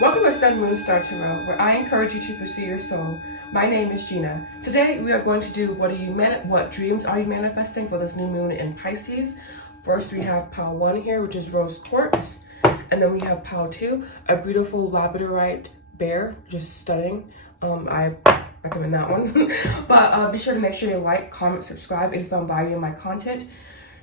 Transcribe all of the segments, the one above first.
Welcome to Sun, Moon, Star Tarot, where I encourage you to pursue your soul. My name is Gina. Today we are going to do what dreams are you manifesting for this new moon in Pisces. First we have pile 1 here, which is rose quartz, and then we have pile 2, a beautiful Labradorite bear, just stunning. I recommend that one. But be sure to make sure you like, comment, subscribe if you found value in my content.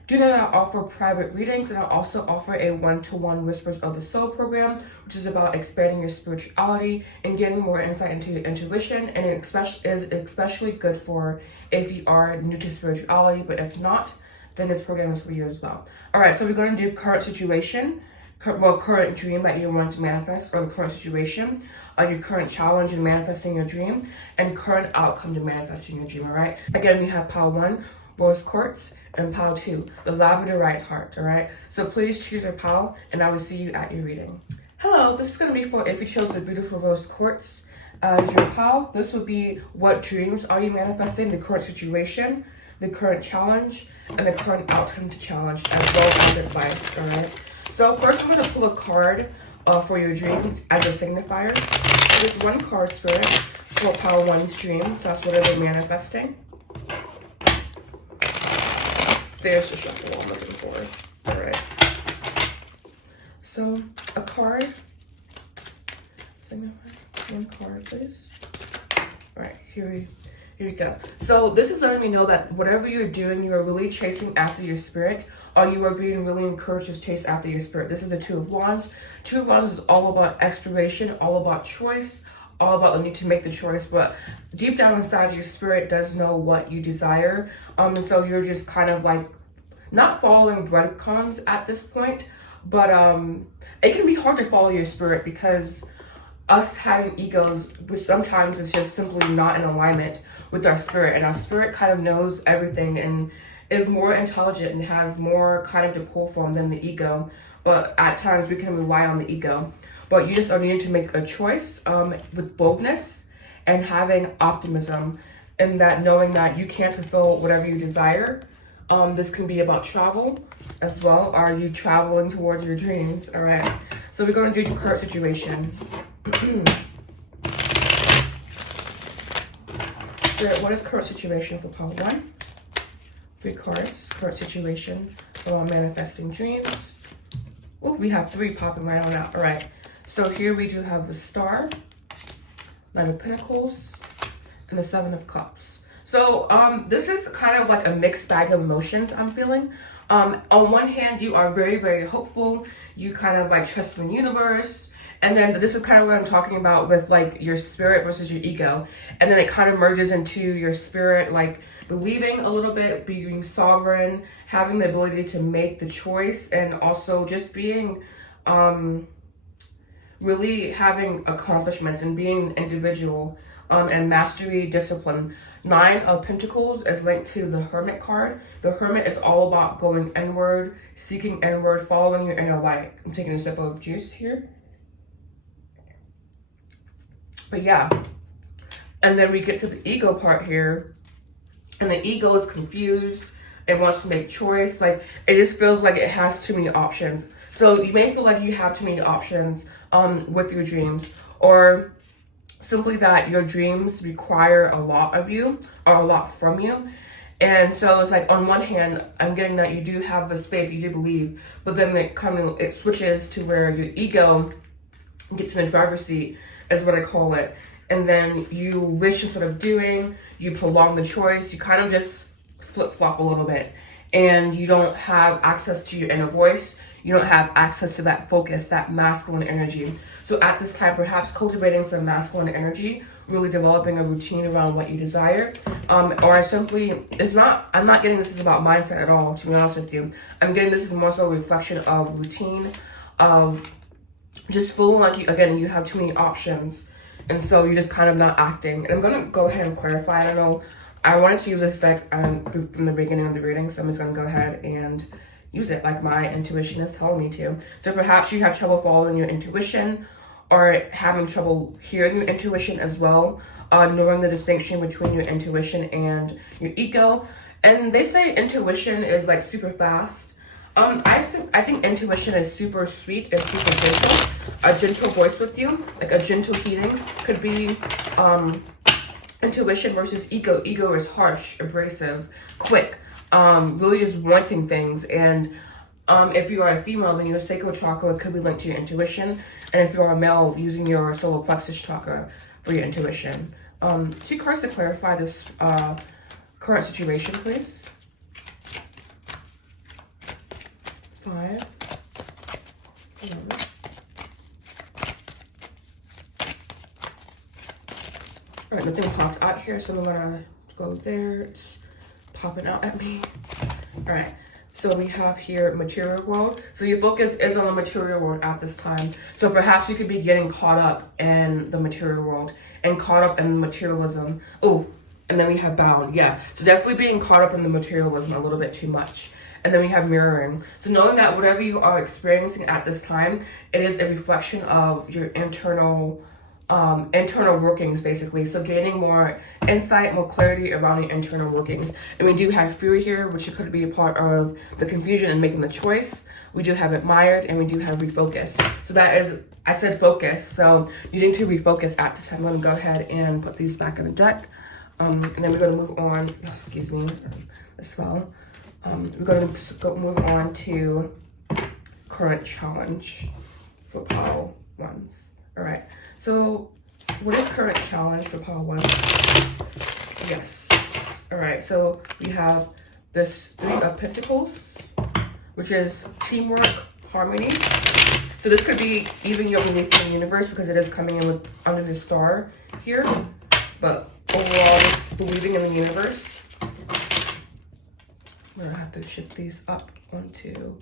Do know that I offer private readings, and I also offer a one-to-one Whispers of the Soul program, which is about expanding your spirituality and getting more insight into your intuition, and it is especially good for if you are new to spirituality, but if not, then this program is for you as well. All right, so we're going to do current situation, current dream that you want to manifest, or the current situation, your current challenge in manifesting your dream, and current outcome to manifesting your dream, all right? Again, we have pile 1, rose quartz, and pile 2, the Labradorite heart, all right? So please choose your pile, and I will see you at your reading. Hello, this is going to be for if you chose the beautiful rose quartz as your pile. This will be what dreams are you manifesting, the current situation, the current challenge, and the current outcome to challenge, as well as advice, all right? So first I'm going to pull a card for your dream as a signifier. There's one card, Spirit, for pile 1's dream, so that's what they're manifesting. There's the shuffle I'm looking for. All right. So a card. One card, please. All right, here we go. So this is letting me know that whatever you're doing, you are really chasing after your spirit, or you are being really encouraged to chase after your spirit. This is the 2 of Wands. 2 of Wands is all about exploration, all about choice, all about the need to make the choice, but deep down inside your spirit does know what you desire. And so you're just kind of like not following breadcrumbs at this point, but it can be hard to follow your spirit because us having egos, which sometimes is just simply not in alignment with our spirit, and our spirit kind of knows everything and is more intelligent and has more kind of to pull from than the ego, but at times we can rely on the ego. But you just are needing to make a choice with boldness and having optimism, and that knowing that you can fulfill whatever you desire. This can be about travel as well. Are you traveling towards your dreams? All right. So we're going to do the current situation. Spirit, what is current situation for pile 1? 3 cards. Current situation for manifesting dreams. Oh, we have 3 popping right on out. All right. So here we do have the Star, 9 of Pentacles, and the 7 of Cups. So this is kind of like a mixed bag of emotions I'm feeling. On one hand, you are very, very hopeful. You kind of like trust in the universe. And then this is kind of what I'm talking about with like your spirit versus your ego. And then it kind of merges into your spirit, like believing a little bit, being sovereign, having the ability to make the choice, and also just being really having accomplishments and being an individual, and mastery, discipline. 9 of Pentacles is linked to the Hermit card. The Hermit is all about going inward, seeking inward, following your inner light. I'm taking a sip of juice here. But yeah. And then we get to the ego part here. And the ego is confused. It wants to make choice. Like, it just feels like it has too many options. So you may feel like you have too many options with your dreams, or simply that your dreams require a lot of you, or a lot from you. And so it's like, on one hand, I'm getting that you do have this faith, you do believe, but then it switches to where your ego gets in the driver's seat, is what I call it. And then you wish you're sort of doing, you prolong the choice, you kind of just flip-flop a little bit, and you don't have access to your inner voice. You don't have access to that focus, that masculine energy. So at this time, perhaps cultivating some masculine energy, really developing a routine around what you desire, or simply, I'm not getting this is about mindset at all, to be honest with you. I'm getting this is more so a reflection of routine, of just feeling like you have too many options, and so you're just kind of not acting. And I'm gonna go ahead and clarify. I don't know, I wanted to use this deck from the beginning of the reading, so I'm just gonna go ahead and use it like my intuition is telling me to. So perhaps you have trouble following your intuition, or having trouble hearing your intuition as well, knowing the distinction between your intuition and your ego. And they say intuition is like super fast, I think intuition is super sweet and super gentle. A gentle voice with you, like a gentle healing, could be intuition versus ego. Ego is harsh, abrasive, quick, really just wanting things. And if you are a female, then your sacral chakra could be linked to your intuition. And if you are a male, using your solar plexus chakra for your intuition. 2 cards to clarify this current situation, please. 5. Alright, nothing popped out here, so I'm gonna go there. It's popping out at me. Alright, so we have here material world. So your focus is on the material world at this time. So perhaps you could be getting caught up in the material world and caught up in the materialism. Oh, and then we have bound. Yeah, so definitely being caught up in the materialism a little bit too much. And then we have mirroring. So knowing that whatever you are experiencing at this time, it is a reflection of your internal workings, basically. So gaining more insight, more clarity around your internal workings. And we do have fear here, which could be a part of the confusion and making the choice. We do have admired, and we do have refocus. So that is, I said focus, so you need to refocus at this time. I'm going to go ahead and put these back in the deck. And then we're going to move on. Oh, excuse me, this fell. We're going to move on to current challenge for pile ones. All right. So, what is current challenge for pile one? Yes. All right. So we have this 3 of Pentacles, which is teamwork, harmony. So this could be even your belief in the universe, because it is coming in with under the star here. But overall, it's believing in the universe. I'm gonna have to shift these up onto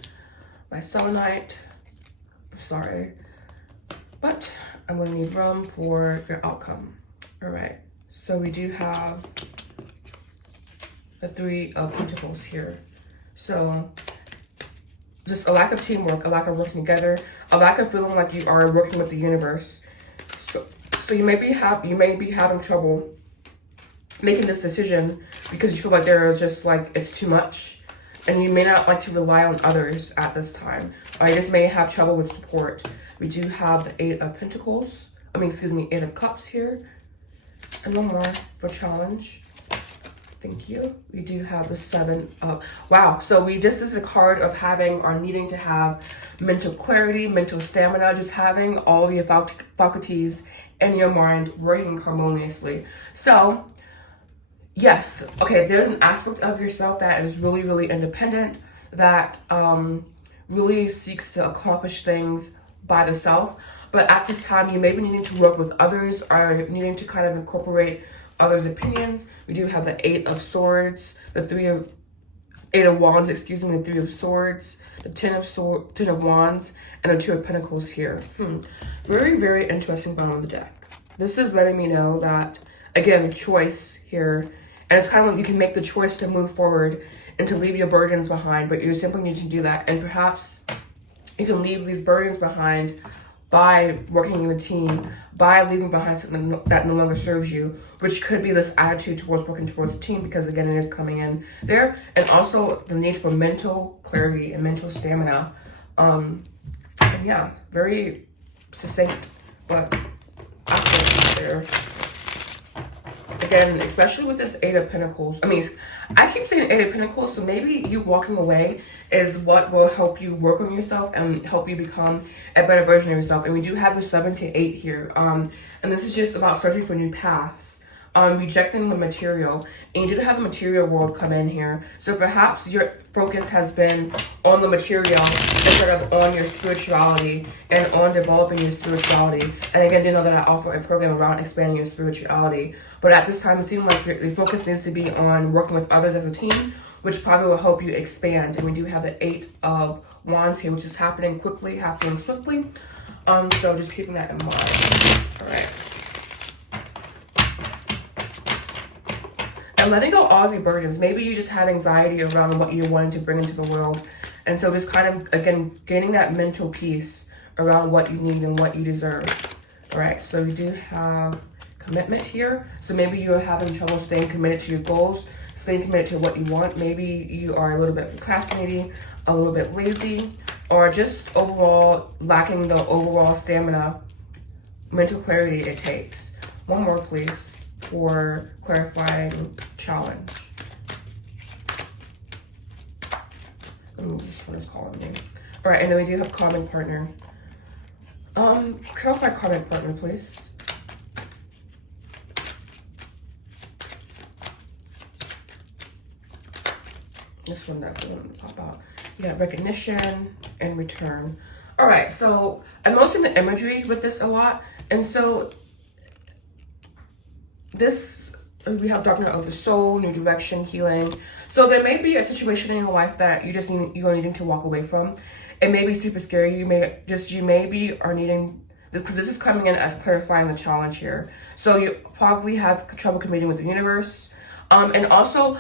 my selenite. Sorry, but I'm gonna need room for your outcome. All right, so we do have the 3 of Pentacles here. So just a lack of teamwork, a lack of working together, a lack of feeling like you are working with the universe. So you may be having trouble making this decision because you feel like there is just like it's too much, and you may not like to rely on others at this time. Or you just may have trouble with support. We do have the 8 of Pentacles. 8 of Cups here. And one more for challenge. Thank you. We do have the 7 of, wow. So this is a card of having or needing to have mental clarity, mental stamina, just having all your faculties in your mind working harmoniously. So yes, okay, there's an aspect of yourself that is really, really independent, that really seeks to accomplish things by the self. But at this time, you may be needing to work with others or needing to kind of incorporate others' opinions. We do have the 8 of Swords, the 8 of Wands, excuse me, the 3 of Swords, the 10 of Wands, and the 2 of Pentacles here. Very, very interesting bottom of the deck. This is letting me know that, again, choice here. And it's kind of like you can make the choice to move forward and to leave your burdens behind, but you simply need to do that. And perhaps you can leave these burdens behind by working in a team, by leaving behind something that no longer serves you, which could be this attitude towards working towards a team, because again, it is coming in there. And also the need for mental clarity and mental stamina. And yeah, very succinct, but accurate there. Again, especially with this 8 of Pentacles. I keep saying 8 of Pentacles, so maybe you walking away is what will help you work on yourself and help you become a better version of yourself. And we do have the 7 to 8 here. And this is just about searching for new paths, rejecting the material. And you do have the material world come in here. So perhaps your focus has been on the material instead of on your spirituality and on developing your spirituality. And again, do know that I offer a program around expanding your spirituality. But at this time, it seems like your focus needs to be on working with others as a team, which probably will help you expand. And we do have the 8 of Wands here, which is happening quickly, happening swiftly. So just keeping that in mind. All right. And letting go all of your burdens. Maybe you just have anxiety around what you're wanting to bring into the world. And so just kind of, again, gaining that mental peace around what you need and what you deserve. All right, so we do have commitment here. So maybe you're having trouble staying committed to your goals. staying committed to what you want. Maybe you are a little bit procrastinating, a little bit lazy, or just overall lacking the overall stamina, mental clarity it takes. One more, please, for clarifying challenge. What is calling me? All right, and then we do have common partner. Clarify common partner, please. This one definitely want to pop out. You have recognition and return. All right, so I'm noticing the imagery with this a lot, and so this, we have darkening of the soul, new direction, healing. So there may be a situation in your life that you are needing to walk away from. It may be super scary. You maybe are needing, because this is coming in as clarifying the challenge here. So you probably have trouble communicating with the universe. And also,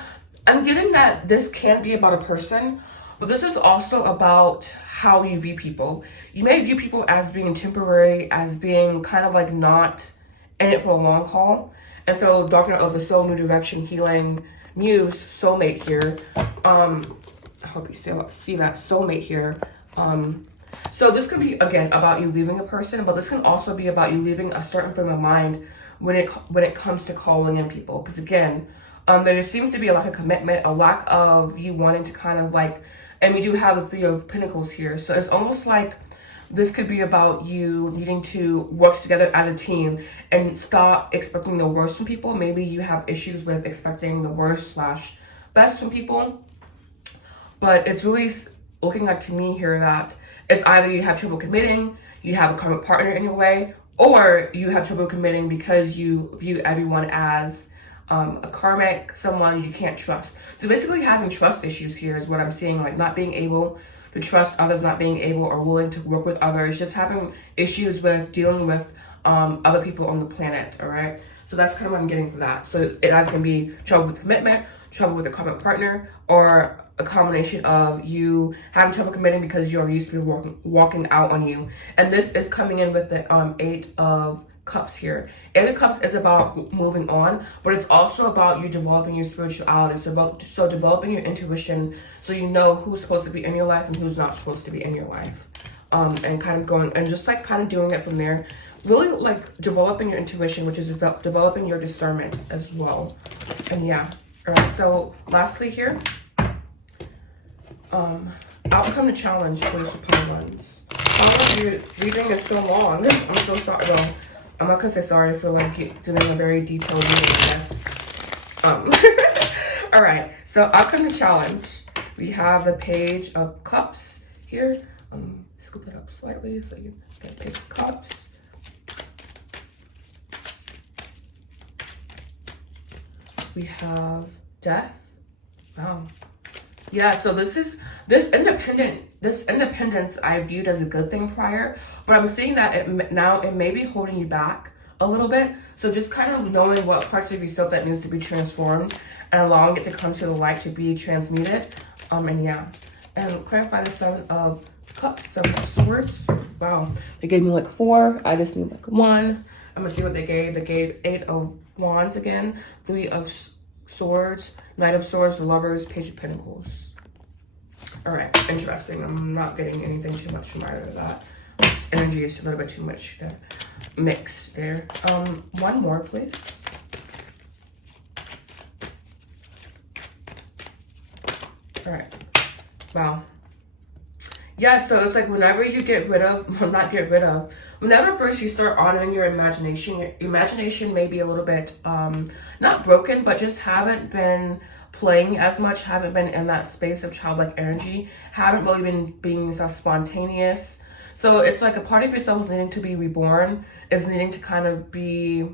I'm getting that this can be about a person, but this is also about how you view people. You may view people as being temporary, as being kind of like not in it for a long haul. And so darkening of the soul, new direction, healing, muse, soulmate here. I hope you see that soulmate here. So this can be, again, about you leaving a person, but this can also be about you leaving a certain frame of mind when it comes to calling in people. Because again, there just seems to be a lack of commitment, a lack of you wanting to kind of like, and we do have the Three of Pentacles here. So it's almost like this could be about you needing to work together as a team and stop expecting the worst from people. Maybe you have issues with expecting the worst / best from people. But it's really looking like to me here that it's either you have trouble committing, you have a karmic partner in your way, or you have trouble committing because you view everyone as a karmic, someone you can't trust. So basically having trust issues here is what I'm seeing, like not being able to trust others, not being able or willing to work with others, just having issues with dealing with other people on the planet, all right? So that's kind of what I'm getting for that. So it either can be trouble with commitment, trouble with a karmic partner, or a combination of you having trouble committing because you're used to be walking out on you. And this is coming in with the Eight of Cups here. Eight of Cups is about moving on, but it's also about you developing your spirituality. It's about developing your intuition so you know who's supposed to be in your life and who's not supposed to be in your life. And kind of going and just like kind of doing it from there. Really like developing your intuition, which is developing your discernment as well. And yeah. All right, so lastly here, outcome to challenge, please, for pile ones. Your reading is so long. I'm so sorry. Well, I'm not gonna say sorry. I feel like doing a very detailed reading, I guess. All right, so outcome to challenge. We have the Page of Cups here. Scoop it up slightly so you get Page of Cups. We have Death. Wow. Yeah, so this independence I viewed as a good thing prior, but I'm seeing that now it may be holding you back a little bit. So just kind of knowing what parts of yourself that needs to be transformed and allowing it to come to the light to be transmuted. And yeah, and clarify the Seven of Cups, Seven of Swords. Wow, they gave me like 4. I just need like 1. I'm gonna see what they gave. They gave 8 of Wands again, 3 of Swords, Knight of Swords, the Lovers, Page of Pentacles. All right, interesting. I'm not getting anything too much from either of that. This energy is a little bit too much to mix there. One more, please. All right. Wow. Yeah, so it's like whenever you get rid of, well, not get rid of, whenever first you start honoring your imagination may be a little bit, not broken, but just haven't been playing as much, haven't been in that space of childlike energy, haven't really been being so spontaneous. So it's like a part of yourself is needing to be reborn, is needing to kind of be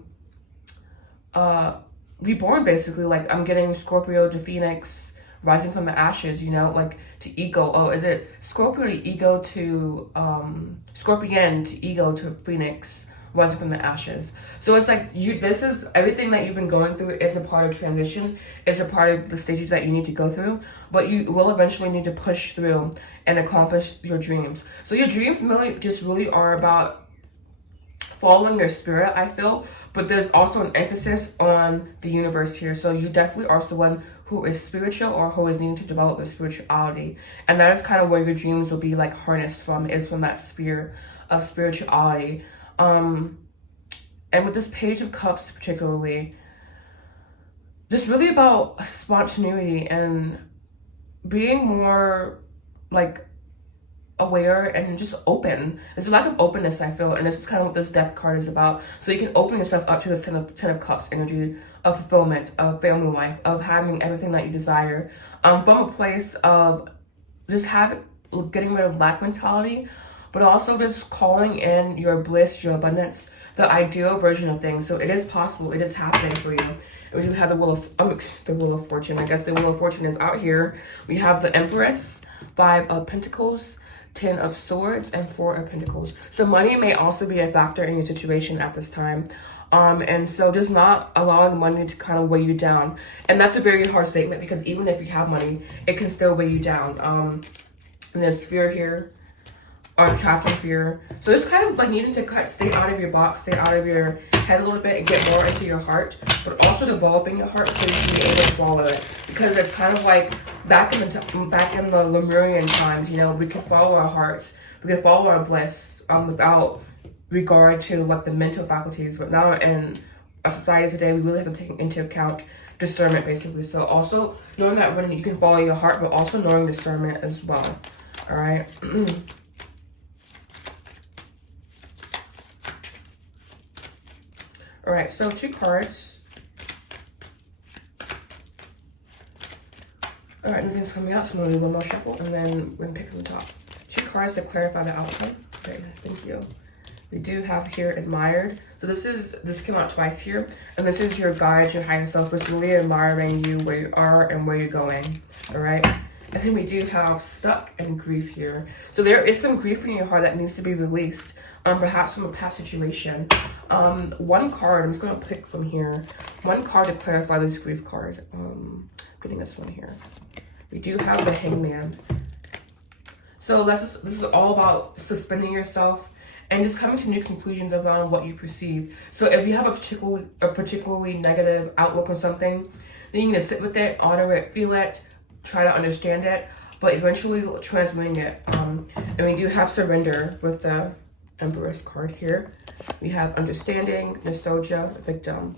reborn, basically. Like I'm getting Scorpio to Phoenix, rising from the ashes, you know, like to ego. Oh, is it Scorpio to ego to Scorpion to ego to Phoenix, rising from the ashes? So it's like this is everything that you've been going through is a part of transition, is a part of the stages that you need to go through, but you will eventually need to push through and accomplish your dreams. So your dreams really are about following your spirit, I feel, but there's also an emphasis on the universe here. So you definitely are someone who is spiritual or who is needing to develop their spirituality. And that is kind of where your dreams will be like harnessed from, is from that sphere of spirituality. And with this Page of Cups particularly, just really about spontaneity and being more like aware and just open. There's a lack of openness, I feel, and this is kind of what this Death card is about. So you can open yourself up to this Ten of Cups energy of fulfillment, of family life, of having everything that you desire, from a place of just getting rid of lack mentality, but also just calling in your bliss, your abundance, the ideal version of things. So it is possible, it is happening for you. We do have the Wheel of Fortune. I guess the Wheel of Fortune is out here. We have the Empress, 5 of Pentacles, 10 of Swords, and 4 of Pentacles. So money may also be a factor in your situation at this time. And so just not allowing money to kind of weigh you down. And that's a very hard statement, because even if you have money, it can still weigh you down. And there's fear here, or trapped in fear. So it's kind of like needing to stay out of your box, stay out of your head a little bit, and get more into your heart, but also developing your heart so you can be able to follow it. Because it's kind of like back in the Lemurian times, you know, we could follow our hearts, we could follow our bliss without regard to like the mental faculties. But now in a society today, we really have to take into account discernment, basically. So also knowing that when you can follow your heart, but also knowing discernment as well. All right. All right, so 2 cards. All right, nothing's coming out, so I'm gonna do one more shuffle, and then we're gonna pick from the top. 2 cards to clarify the outcome. Okay, thank you. We do have here Admired. So this came out twice here, and this is your guide, your higher self, who's really admiring you, where you are and where you're going. All right. And then we do have Stuck and Grief here. So there is some grief in your heart that needs to be released, perhaps from a past situation. One card, I'm just going to pick from here. One card to clarify this grief card. Getting this one here. We do have the Hangman. So this is all about suspending yourself and just coming to new conclusions around what you perceive. So if you have a particularly negative outlook on something, then you need to sit with it, honor it, feel it, try to understand it, but eventually transmuting it. And we do have Surrender with the Empress card here. We have Understanding, Nostalgia, Victim.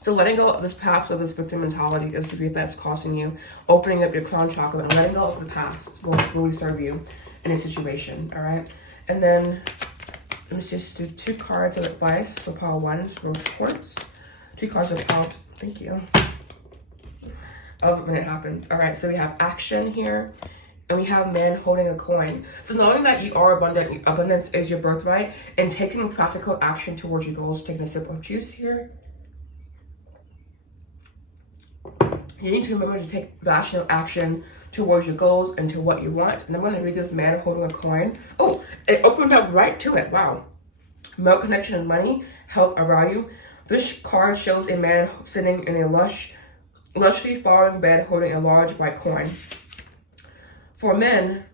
So letting go of this, perhaps, of this victim mentality is the grief that's causing you, opening up your crown chakra and letting go of the past will really serve you in a situation. All right. And then let's just do 2 cards of advice for Power 1, Rose Quartz. 2 cards of power. Thank you. Of when it happens. All right, so we have Action here, and we have Man holding a coin. So knowing that you are abundant, abundance is your birthright, and taking practical action towards your goals. Taking a sip of juice here. You need to remember to take rational action towards your goals and to what you want. And I'm going to read this Man holding a coin. Oh, it opened up right to it. Wow. Milk, connection, and money, health, or value. This card shows a man sitting in a lushly flowering bed holding a large white coin. For men,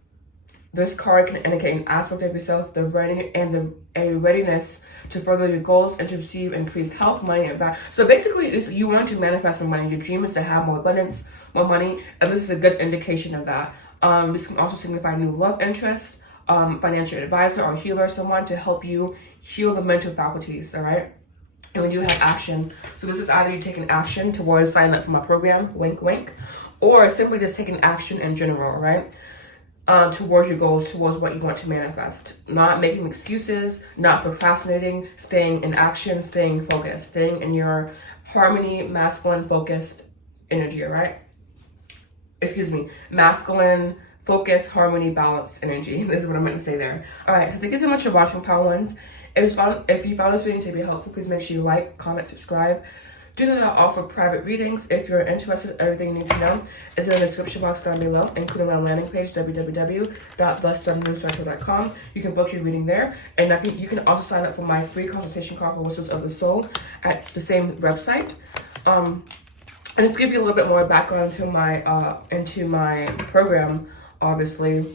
this card can indicate an aspect of yourself, a readiness to further your goals and to receive increased health, money, and value. So basically, you want to manifest more money. Your dream is to have more abundance, more money, and this is a good indication of that. This can also signify new love interest, financial advisor or healer, someone to help you heal the mental faculties. All right. And we do have Action. So this is either you taking action towards signing up for my program, wink, wink, or simply just taking action in general, right? Towards your goals, towards what you want to manifest. Not making excuses, not procrastinating, staying in action, staying focused, staying in your harmony, masculine, focused energy, all right? Excuse me, masculine, focus, harmony, balance, energy. This is what I'm going to say there. All right, so thank you so much for watching, Power Ones. If you found this video to be helpful, please make sure you like, comment, subscribe. Do not offer private readings. If you're interested in everything you need to know, is in the description box down below, including our landing page, www.thesunmoonstarter.com. You can book your reading there, and you can also sign up for my free consultation call for Whispers of the Soul at the same website. And just give you a little bit more background into my program, obviously.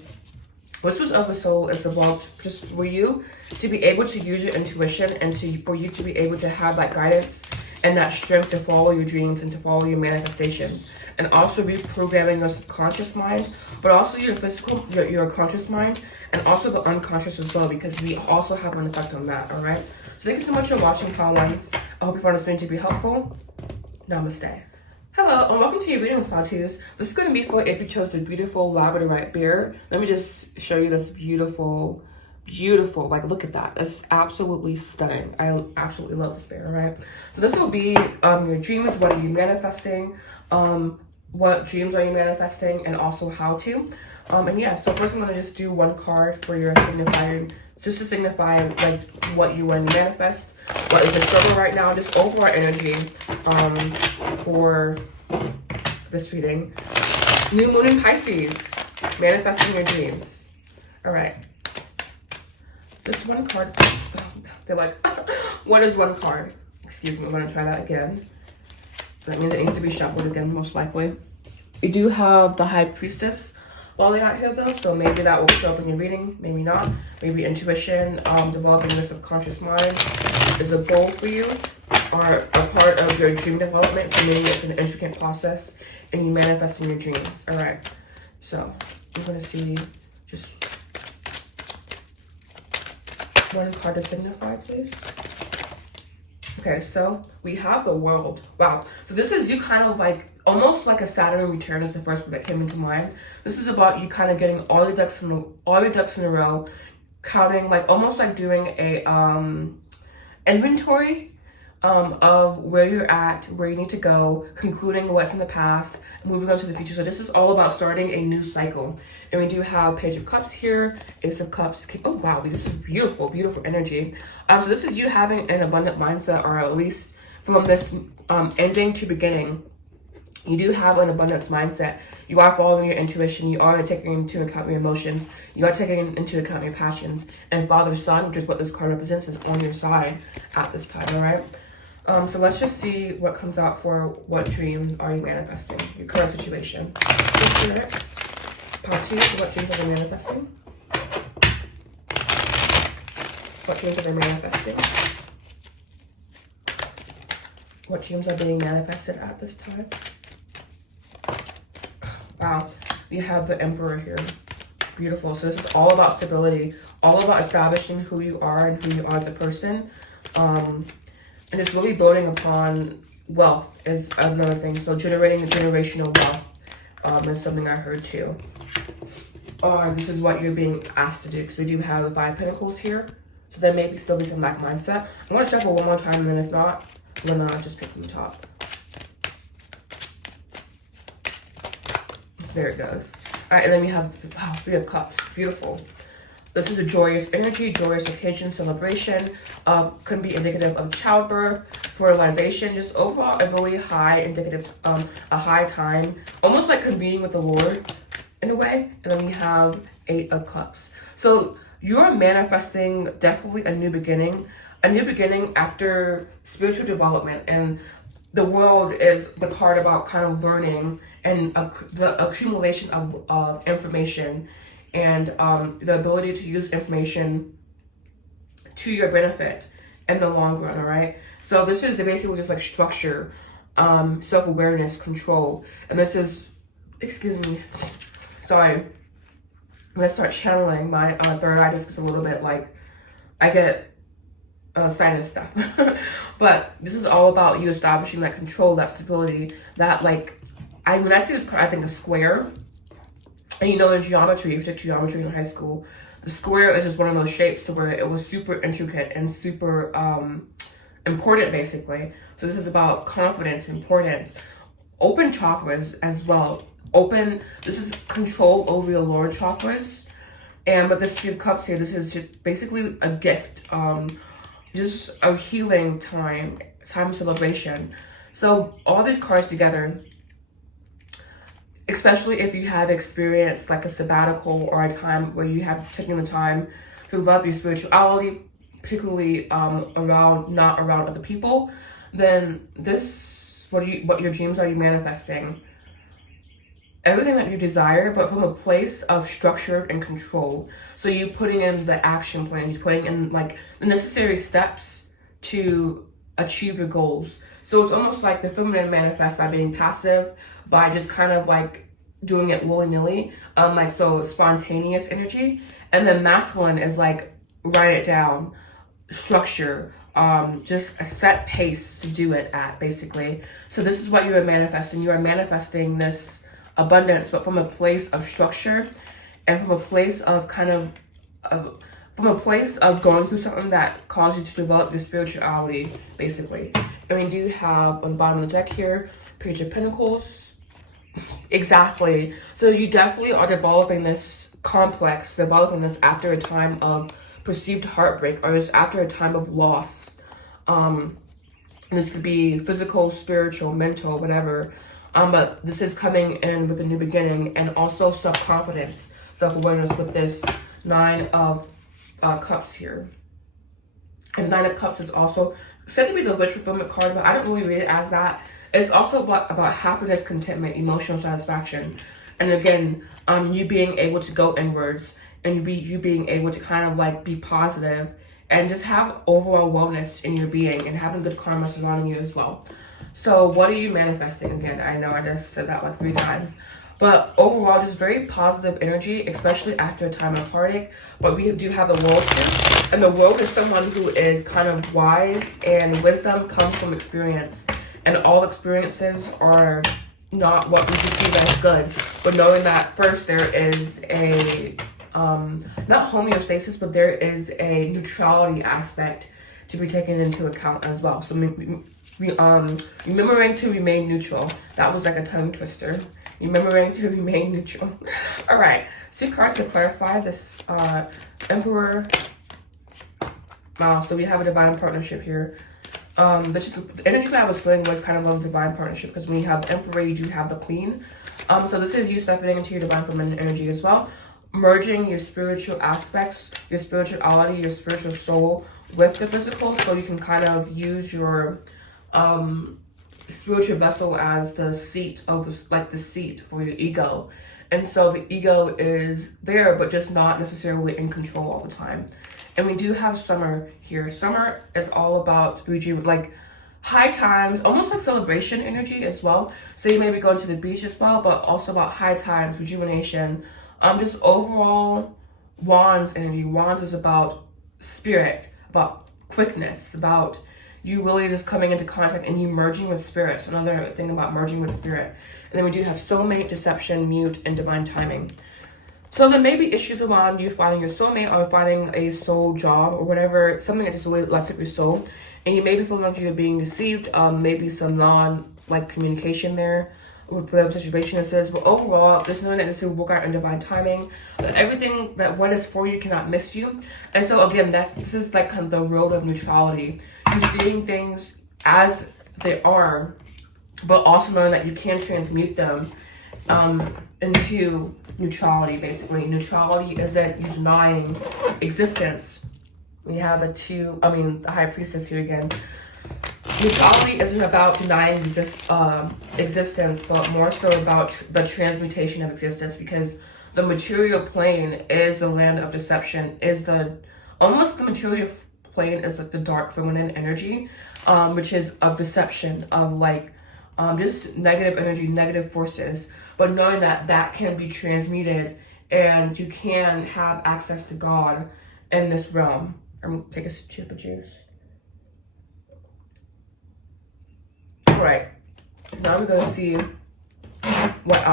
Whispers of the soul is about just for you to be able to use your intuition and for you to be able to have that guidance and that strength to follow your dreams and to follow your manifestations. And also reprogramming your subconscious mind, but also your physical, your conscious mind, and also the unconscious as well, because we also have an effect on that, all right? So thank you so much for watching, Power Ones. I hope you found this video to be helpful. Namaste. Hello, and welcome to your readings, Power Twos. This is going to be for if you chose a beautiful Labradorite bear. Let me just show you this beautiful, like, look at that. It's absolutely stunning. I absolutely love this bear, all right? So this will be your dreams. What are you manifesting? What dreams are you manifesting, and also how to. And yeah, so first I'm going to just do one card for your signifier, just to signify like what you want to manifest, what is the struggle right now, just overall energy for this reading. New moon in Pisces, manifesting your dreams. All right, just one card. They're like, what is one card? Excuse me, I'm going to try that again. That means it needs to be shuffled again, most likely. You do have the High Priestess while they out here though, so maybe that will show up in your reading, maybe not. Maybe intuition, developing the subconscious mind is a goal for you, or a part of your dream development. So maybe it's an intricate process and you manifesting your dreams. All right, so we're gonna see just one card to signify, please. Okay, so we have the World. Wow. So this is you kind of like, almost like a Saturn return is the first word that came into mind. This is about you kind of getting all your ducks in a row, counting, like almost like doing a inventory of where you're at, where you need to go, concluding what's in the past, moving on to the future. So this is all about starting a new cycle. And we do have Page of Cups here, Ace of Cups. Oh wow, this is beautiful, beautiful energy. So this is you having an abundant mindset, or at least from this ending to beginning, you do have an abundance mindset. You are following your intuition. You are taking into account your emotions. You are taking into account your passions. And Father Sun, which is what this card represents, is on your side at this time, all right? So let's just see what comes out for what dreams are you manifesting, your current situation. Spirit, part 2, what dreams are they manifesting? What dreams are they manifesting? What dreams are being manifested at this time? Wow, we have the Emperor here. Beautiful. So this is all about stability, all about establishing who you are and who you are as a person. And it's really building upon wealth is another thing. So generating generational wealth is something I heard too. Or this is what you're being asked to do, because we do have the 5 Pentacles here. So there may still be some lack mindset. I'm going to shuffle one more time, and then if not, I'm going to just pick from the top. There it goes. All right, and then we have the 3 of Cups. Beautiful. This is a joyous energy, joyous occasion, celebration. Could be indicative of childbirth, fertilization, just overall a really high indicative, a high time, almost like convening with the Lord in a way. And then we have 8 of Cups. So you're manifesting definitely a new beginning after spiritual development. And the World is the card about kind of learning and the accumulation of information, and the ability to use information to your benefit in the long run, all right? So this is basically just like structure, self-awareness, control. And this is, excuse me, sorry, I'm gonna start channeling. My third eye just gets a little bit like, I get sinus stuff. But this is all about you establishing that control, that stability, that like, when I see this card, I think a square. And you know, in geometry, if you took geometry in high school, the square is just one of those shapes to where it was super intricate and super important, basically. So this is about confidence, importance, open chakras as well. This is control over your lower chakras. And with this 3 of Cups here, this is just basically a gift, just a healing time of celebration. So all these cards together, especially if you have experienced like a sabbatical or a time where you have taken the time to develop your spirituality, particularly not around other people, then this, what your dreams are you manifesting? everything that you desire, but from a place of structure and control. So you putting in the action plan, you're putting in like the necessary steps to achieve your goals. So it's almost like the feminine manifests by being passive, by just kind of like doing it willy-nilly, like so spontaneous energy. And then masculine is like write it down, structure, just a set pace to do it at, basically. So this is what you are manifesting. You are manifesting this abundance, but from a place of structure and from a place of from a place of going through something that caused you to develop your spirituality, basically. And we do have on the bottom of the deck here, Page of Pentacles. Exactly. So you definitely are developing this complex, developing this after a time of perceived heartbreak, or just after a time of loss. This could be physical, spiritual, mental, whatever. But this is coming in with a new beginning, and also self-confidence, self-awareness with this Nine of Cups here. And Nine of Cups is also said to be the wish fulfillment card, but I don't really read it as that. It's also about happiness, contentment, emotional satisfaction. And again, you being able to go inwards, and you being able to kind of like be positive and just have overall wellness in your being, and having good karma surrounding you as well. So what are you manifesting? Again, I know I just said that like 3 times, but overall just very positive energy, especially after a time of heartache. But we do have the World here, and the World is someone who is kind of wise, and wisdom comes from experience, and all experiences are not what we perceive as good, but knowing that first there is a not homeostasis, but there is a neutrality aspect to be taken into account as well. So remembering to remain neutral. That was like a tongue twister. Remembering to remain neutral. All right, 2 cards to clarify this. Emperor. Wow, so we have a divine partnership here. The energy that I was feeling was kind of a divine partnership, because when you have the Emperor, you do have the Queen. So this is you stepping into your divine feminine energy as well, merging your spiritual aspects, your spirituality, your spiritual soul with the physical, so you can kind of use your spiritual vessel as the seat of the seat for your ego. And so the ego is there, but just not necessarily in control all the time. And we do have summer here. Summer is all about like high times, almost like celebration energy as well. So you may be going to the beach as well, but also about high times, rejuvenation, just overall Wands energy. Wands is about spirit, about quickness, about you really just coming into contact and you merging with spirit. So another thing about merging with spirit. And then we do have soulmate, deception, mute, and divine timing. So there may be issues around you finding your soulmate, or finding a soul job, or whatever, something that just really lights up your soul. And you may be feeling like you're being deceived, maybe some communication there with whatever situation this is. But overall, just knowing that this will work out in divine timing, that everything, that what is for you cannot miss you. And so again, this is like kind of the road of neutrality. You're seeing things as they are, but also knowing that you can transmute them into neutrality, basically. Neutrality isn't you denying existence. We have the High Priestess here again. Neutrality isn't about denying existence, but more so about the transmutation of existence, because the material plane is the land of deception, is the material plane is like the dark feminine energy, which is of deception, of just negative energy, negative forces. But knowing that that can be transmuted, and you can have access to God in this realm. I'm gonna take a sip of juice. All right, now I'm gonna see what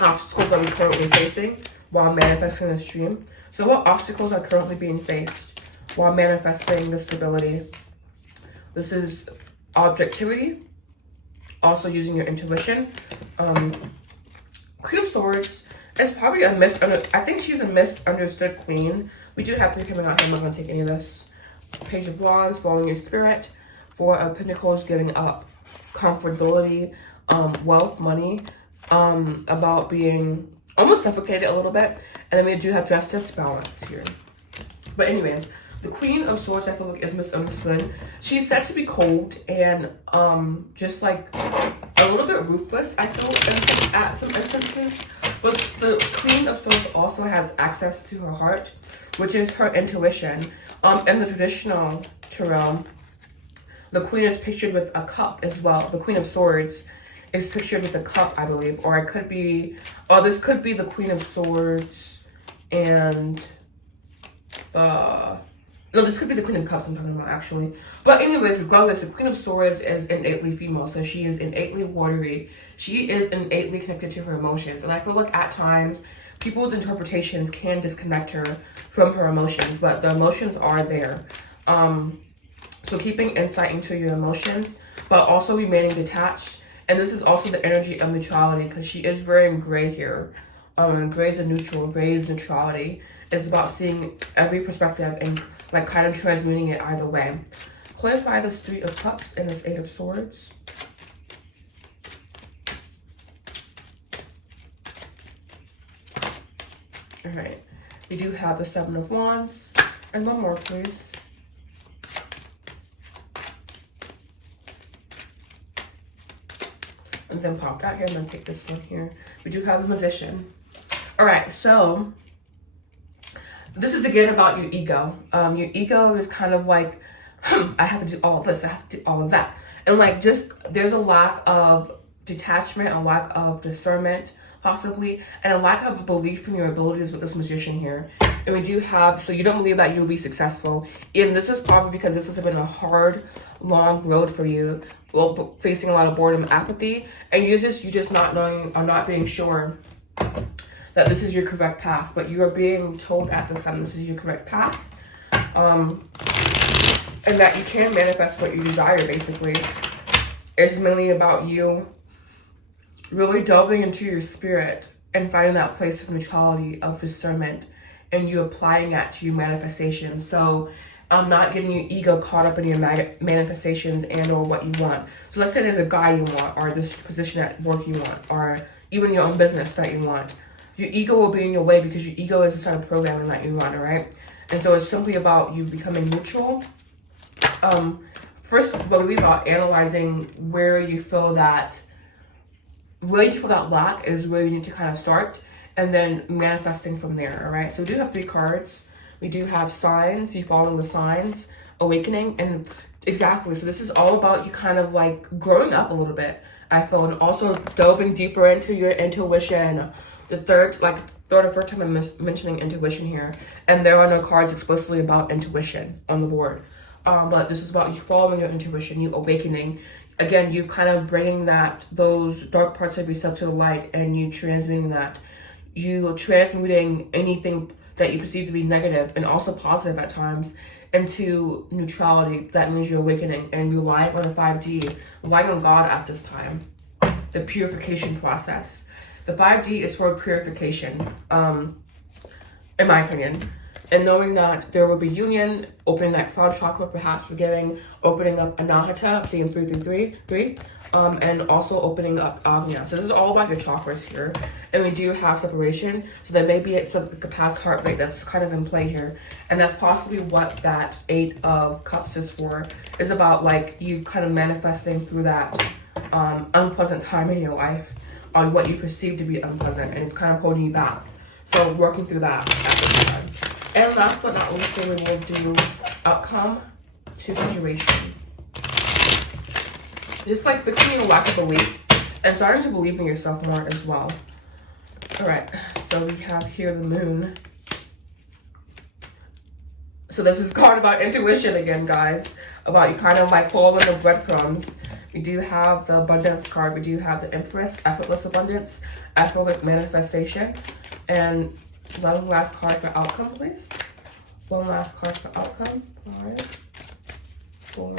obstacles are we currently facing while manifesting this dream. So what obstacles are currently being faced while manifesting this stability? This is objectivity, also using your intuition. Queen of Swords is probably I think she's a misunderstood queen. We do have 3 coming out here. I'm not going to take any of this. Page of Wands, following your spirit. 4 of Pentacles, giving up comfortability, wealth, money, about being almost suffocated a little bit. And then we do have Justice, balance here. But anyways, the Queen of Swords, I feel like, is misunderstood. She's said to be cold and just like a little bit ruthless, I feel, at some instances. But the Queen of Swords also has access to her heart, which is her intuition. In the traditional tarot, the Queen is pictured with a cup as well. The Queen of Swords is pictured with a cup, I believe. Or it could be, this could be the Queen of Swords and no, this could be the Queen of Cups I'm talking about, actually. But anyways, regardless, the Queen of Swords is innately female. So she is innately watery. She is innately connected to her emotions. And I feel like at times, people's interpretations can disconnect her from her emotions. But the emotions are there. So keeping insight into your emotions, but also remaining detached. And this is also the energy of neutrality, because she is wearing gray here. Gray is a neutral, gray is neutrality. It's about seeing every perspective and like kind of transmuting it either way. Clarify this 3 of Cups and this 8 of Swords. All right, we do have the 7 of Wands. And one more, please. And then pop out here and then take this one here. We do have the Magician. All right, so this is again about your ego. Your ego is kind of like, I have to do all this, I have to do all of that. And like just, there's a lack of detachment, a lack of discernment, possibly, and a lack of belief in your abilities with this Magician here. And we do have, so you don't believe that you'll be successful. And this is probably because this has been a hard, long road for you. Well, facing a lot of boredom, apathy, and you're just not knowing or not being sure that this is your correct path, but you are being told at this time this is your correct path, and that you can manifest what you desire. Basically, it's mainly about you really delving into your spirit and finding that place of neutrality, of discernment, and you applying that to your manifestation. So not getting your ego caught up in your manifestations and or what you want. So let's say there's a guy you want, or this position at work you want, or even your own business that you want. Your ego will be in your way because your ego is the sort of programming that you run, all right? And so it's simply about you becoming neutral. First, but really about analyzing where you feel that lack is where you need to kind of start, and then manifesting from there, all right? So we do have 3 cards. We do have signs, you following the signs, awakening, and exactly. So this is all about you kind of like growing up a little bit, I feel, and also delving deeper into your intuition. The third or fourth time I'm mentioning intuition here, and there are no cards explicitly about intuition on the board. But this is about you following your intuition, you awakening. Again, you kind of bringing those dark parts of yourself to the light, and you transmuting that. You transmuting anything that you perceive to be negative and also positive at times into neutrality. That means you're awakening and relying on the 5D, relying on God at this time. The purification process. The 5D is for purification, in my opinion. And knowing that there will be union, opening that crown chakra, perhaps forgiving, opening up Anahata, seeing 3 through 3, and also opening up Agnya. So this is all about your chakras here. And we do have separation. So there may be some past heart rate that's kind of in play here. And that's possibly what that 8 of Cups is for. Is about like you kind of manifesting through that unpleasant time in your life, on what you perceive to be unpleasant, and it's kind of holding you back. So working through that at this time. And last but not least, we will do outcome to situation. Just like fixing your lack of belief and starting to believe in yourself more as well. All right, so we have here the Moon. So this is a card about intuition again, guys. About you kind of like following the breadcrumbs. We do have the Abundance card. We do have the Empress, effortless abundance, effortless manifestation. And one last card for outcome, please. One last card for outcome. 5, 4.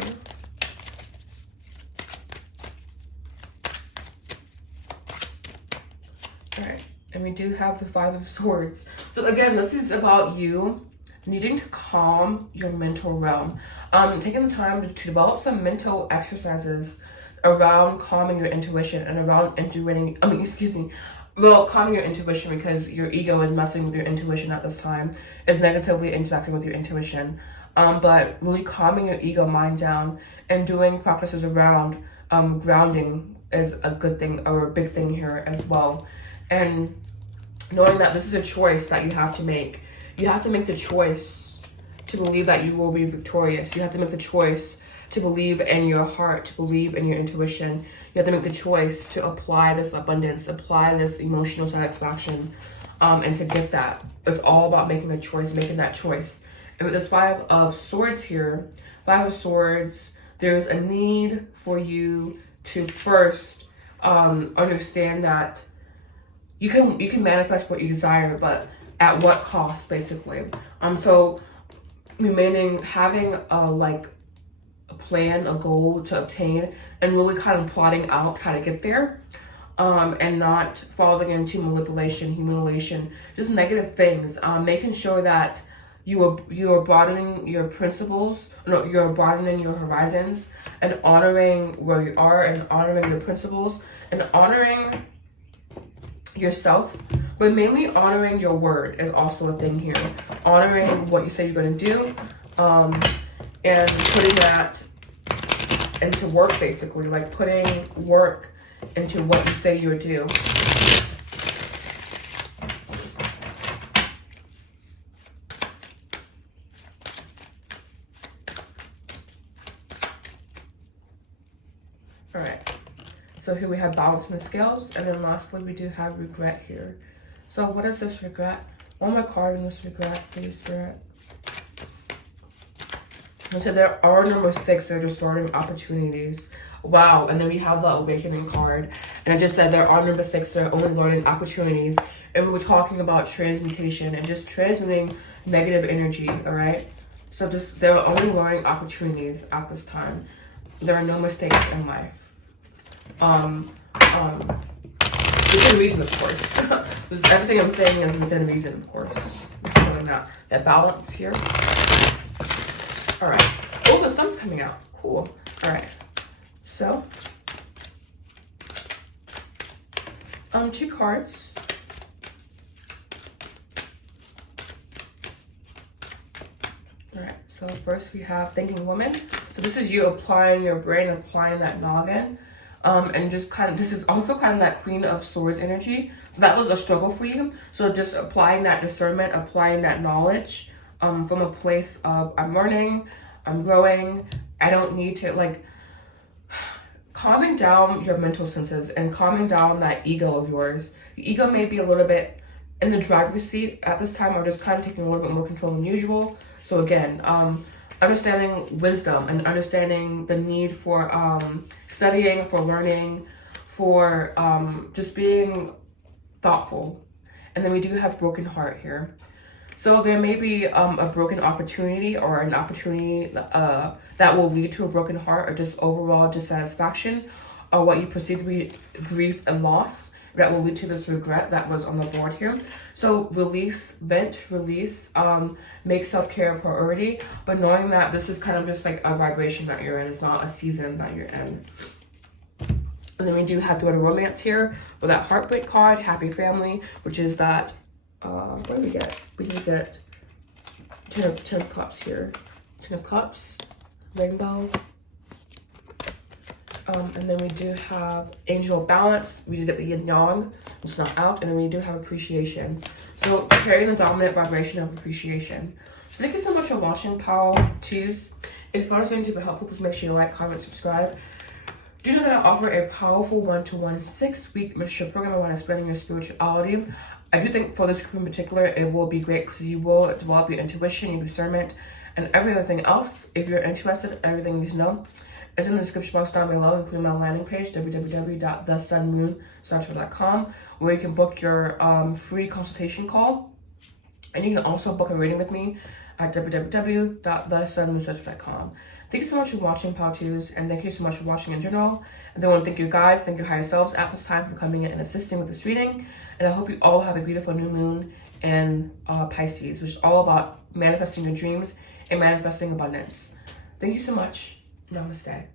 All right, and we do have the 5 of Swords. So again, this is about you needing to calm your mental realm. Taking the time to develop some mental exercises around calming your intuition and around calming your intuition, because your ego is messing with your intuition at this time, is negatively interacting with your intuition. But really calming your ego mind down and doing practices around grounding is a good thing or a big thing here as well. And knowing that this is a choice that you have to make. You have to make the choice to believe that you will be victorious. You have to make the choice to believe in your heart, to believe in your intuition. You have to make the choice to apply this abundance, apply this emotional satisfaction, and to get that. It's all about making a choice, making that choice. And with this Five of Swords here, Five of Swords, there's a need for you to first understand that you can manifest what you desire, but at what cost, basically. So remaining, having a plan, a goal to obtain, and really kind of plotting out how to get there, and not falling into manipulation, humiliation, just negative things. Making sure that you are broadening your principles, no, you're broadening your horizons, and honoring where you are, and honoring your principles, and honoring yourself, but mainly honoring your word is also a thing here. Honoring what you say you're going to do, and putting that into work, basically, like putting work into what you say you'll do. All right, so here we have balance in the scales, and then lastly we do have regret here. So what is this regret? One more card in this regret, please, Spirit. And so there are no mistakes, they're distorting opportunities. Wow, and then we have the awakening card. And I just said there are no mistakes, they're only learning opportunities. And we were talking about transmutation and just transmuting negative energy, all right? So just, there are only learning opportunities at this time. There are no mistakes in life. Within reason, of course. Everything I'm saying is within reason, of course. Just showing that balance here. All right. Oh, the sun's coming out. Cool. All right. So, 2 cards. All right. So first we have Thinking Woman. So this is you applying your brain, applying that noggin. And just kind of, this is also kind of that Queen of Swords energy. So that was a struggle for you. So just applying that discernment, applying that knowledge, from a place of I'm learning, I'm growing, I don't need to, like, calming down your mental senses and calming down that ego of yours. Your ego may be a little bit in the driver's seat at this time, or just kind of taking a little bit more control than usual. So again, understanding wisdom and understanding the need for studying, for learning, for just being thoughtful. And then we do have broken heart here. So there may be a broken opportunity, or an opportunity that will lead to a broken heart, or just overall dissatisfaction, or what you perceive to be grief and loss that will lead to this regret that was on the board here. So release, vent, release, make self-care a priority, but knowing that this is kind of just like a vibration that you're in. It's not a season that you're in. And then we do have the romance here with that heartbreak card, happy family, which is that, what do we get? We do get 10 of cups here. 10 of cups, rainbow. And then we do have angel balance. We did get the yin yang, it's not out. And then we do have appreciation. So carrying the dominant vibration of appreciation. So thank you so much for watching, Power 2s. If you found this video helpful, please make sure you like, comment, subscribe. Do you know that I offer a powerful 1-to-1 6-week mentorship program on expanding your spirituality? I do think for this group in particular, it will be great because you will develop your intuition, your discernment, and everything else. If you're interested, everything you need to know is in the description box down below, including my landing page, www.thesunmoonstarter.com, where you can book your free consultation call. And you can also book a reading with me at www.thesunmoonstarter.com. Thank you so much for watching, Power 2s, and thank you so much for watching in general. And then I want to thank you guys, thank your higher selves at this time for coming in and assisting with this reading. And I hope you all have a beautiful new moon in Pisces, which is all about manifesting your dreams and manifesting abundance. Thank you so much. Namaste.